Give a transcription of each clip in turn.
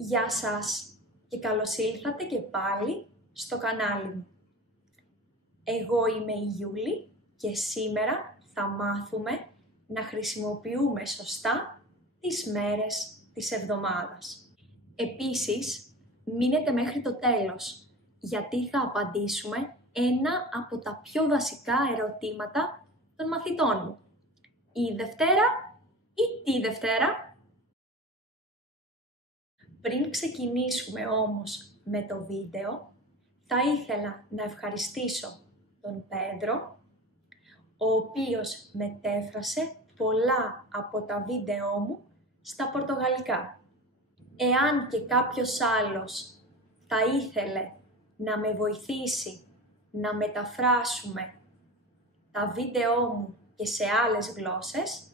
Γεια σας και καλώς ήλθατε και πάλι στο κανάλι μου. Εγώ είμαι η Γιούλη και σήμερα θα μάθουμε να χρησιμοποιούμε σωστά τις μέρες της εβδομάδας. Επίσης, μείνετε μέχρι το τέλος, γιατί θα απαντήσουμε ένα από τα πιο βασικά ερωτήματα των μαθητών μου. Η Δευτέρα ή τη Δευτέρα? Πριν ξεκινήσουμε όμως με το βίντεο, θα ήθελα να ευχαριστήσω τον Πέντρο, ο οποίος μετέφρασε πολλά από τα βίντεό μου στα πορτογαλικά. Εάν και κάποιος άλλος θα ήθελε να με βοηθήσει να μεταφράσουμε τα βίντεό μου και σε άλλες γλώσσες,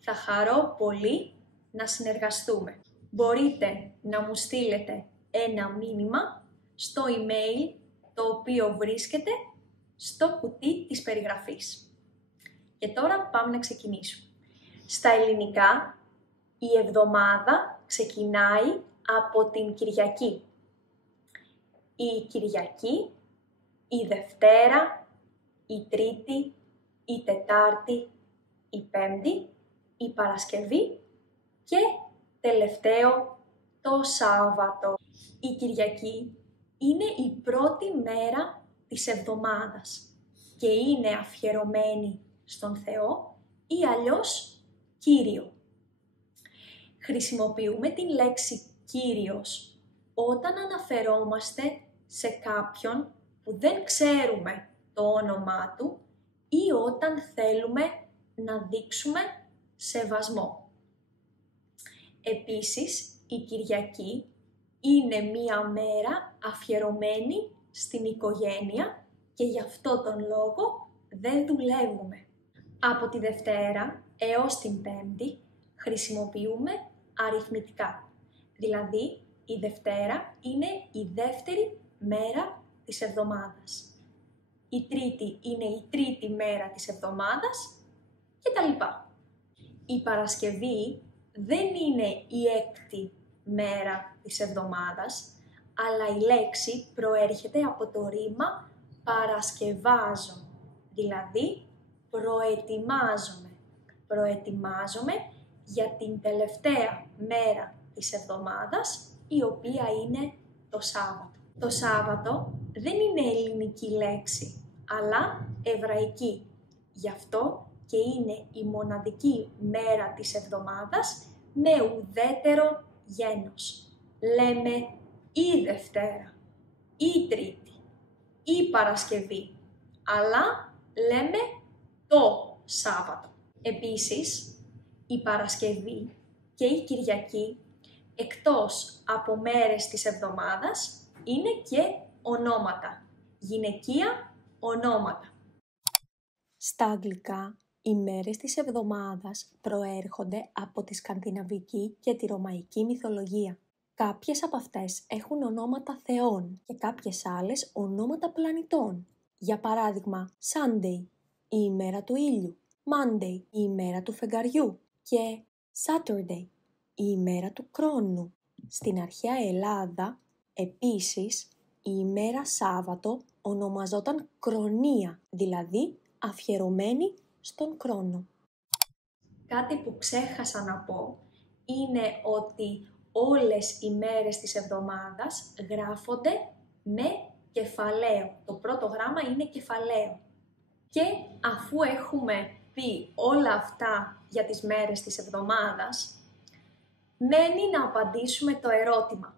θα χαρώ πολύ να συνεργαστούμε. Μπορείτε να μου στείλετε ένα μήνυμα στο email το οποίο βρίσκεται στο κουτί της περιγραφής. Και τώρα πάμε να ξεκινήσουμε. Στα ελληνικά η εβδομάδα ξεκινάει από την Κυριακή. Η Κυριακή, η Δευτέρα, η Τρίτη, η Τετάρτη, η Πέμπτη, η Παρασκευή και τελευταίο το Σάββατο. Η Κυριακή είναι η πρώτη μέρα της εβδομάδας και είναι αφιερωμένη στον Θεό ή αλλιώς Κύριο. Χρησιμοποιούμε την λέξη Κύριος όταν αναφερόμαστε σε κάποιον που δεν ξέρουμε το όνομά του ή όταν θέλουμε να δείξουμε σεβασμό. Επίσης, η Κυριακή είναι μία μέρα αφιερωμένη στην οικογένεια και γι' αυτό τον λόγο δεν δουλεύουμε. Από τη Δευτέρα έως την Πέμπτη χρησιμοποιούμε αριθμητικά. Δηλαδή, η Δευτέρα είναι η δεύτερη μέρα της εβδομάδας. Η Τρίτη είναι η τρίτη μέρα της εβδομάδας κτλ. Η Παρασκευή δεν είναι η έκτη μέρα της εβδομάδας, αλλά η λέξη προέρχεται από το ρήμα παρασκευάζω, δηλαδή προετοιμάζομαι. Προετοιμάζομαι για την τελευταία μέρα της εβδομάδας, η οποία είναι το Σάββατο. Το Σάββατο δεν είναι ελληνική λέξη, αλλά εβραϊκή. Γι' αυτό και είναι η μοναδική μέρα της εβδομάδας με ουδέτερο γένος. Λέμε ή Δευτέρα, ή Τρίτη, ή Παρασκευή, αλλά λέμε το Σάββατο. Επίσης, η Παρασκευή και η Κυριακή, εκτός από μέρες της εβδομάδας, είναι και ονόματα, γυναικεία ονόματα. Στα αγγλικά, οι μέρες της εβδομάδας προέρχονται από τη σκανδιναβική και τη ρωμαϊκή μυθολογία. Κάποιες από αυτές έχουν ονόματα θεών και κάποιες άλλες ονόματα πλανητών. Για παράδειγμα, Sunday, η ημέρα του ήλιου, Monday, η ημέρα του φεγγαριού και Saturday, η ημέρα του κρόνου. Στην αρχαία Ελλάδα, επίσης, η ημέρα Σάββατο ονομαζόταν κρονία, δηλαδή αφιερωμένη στον χρόνο. Κάτι που ξέχασα να πω είναι ότι όλες οι μέρες της εβδομάδας γράφονται με κεφαλαίο. Το πρώτο γράμμα είναι κεφαλαίο. Και αφού έχουμε πει όλα αυτά για τις μέρες της εβδομάδας, μένει να απαντήσουμε το ερώτημα.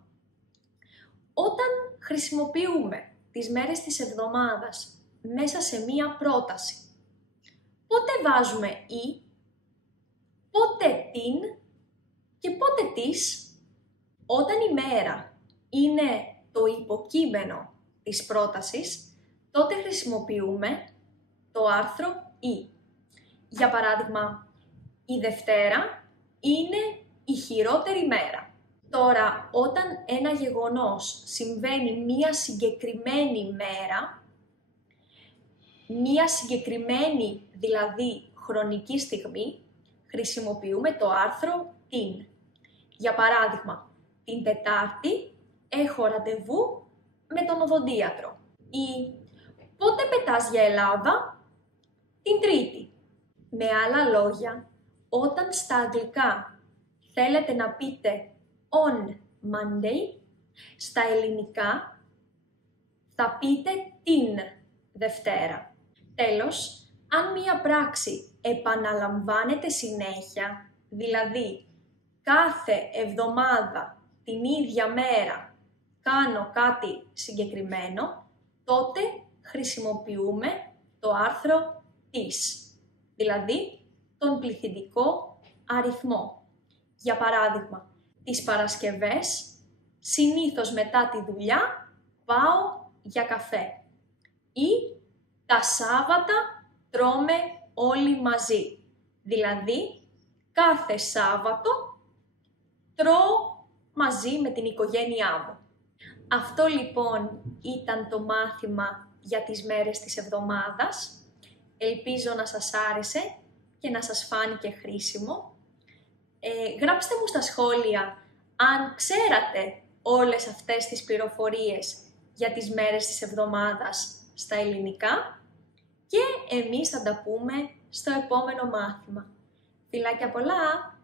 Όταν χρησιμοποιούμε τις μέρες της εβδομάδας μέσα σε μία πρόταση, πότε βάζουμε «η», πότε «την» και πότε «της»? Όταν η μέρα είναι το υποκείμενο της πρότασης, τότε χρησιμοποιούμε το άρθρο «η». Για παράδειγμα, η Δευτέρα είναι η χειρότερη μέρα. Τώρα, όταν ένα γεγονός συμβαίνει μία συγκεκριμένη μέρα, μία συγκεκριμένη δηλαδή χρονική στιγμή, χρησιμοποιούμε το άρθρο «την». Για παράδειγμα, την Τετάρτη έχω ραντεβού με τον οδοντίατρο. Ή πότε πετάς για Ελλάδα? Την Τρίτη. Με άλλα λόγια, όταν στα αγγλικά θέλετε να πείτε on Monday, στα ελληνικά θα πείτε την Δευτέρα. Τέλος, αν μία πράξη επαναλαμβάνεται συνέχεια, δηλαδή κάθε εβδομάδα την ίδια μέρα κάνω κάτι συγκεκριμένο, τότε χρησιμοποιούμε το άρθρο της, δηλαδή τον πληθυντικό αριθμό. Για παράδειγμα, τις Παρασκευές, συνήθως μετά τη δουλειά, πάω για καφέ. Ή τα Σάββατα τρώμε όλοι μαζί, δηλαδή κάθε Σάββατο τρώω μαζί με την οικογένειά μου. Αυτό λοιπόν ήταν το μάθημα για τις μέρες της εβδομάδας. Ελπίζω να σας άρεσε και να σας φάνηκε χρήσιμο. Γράψτε μου στα σχόλια αν ξέρατε όλες αυτές τις πληροφορίες για τις μέρες της εβδομάδας στα ελληνικά και εμείς θα τα πούμε στο επόμενο μάθημα. Φιλάκια πολλά!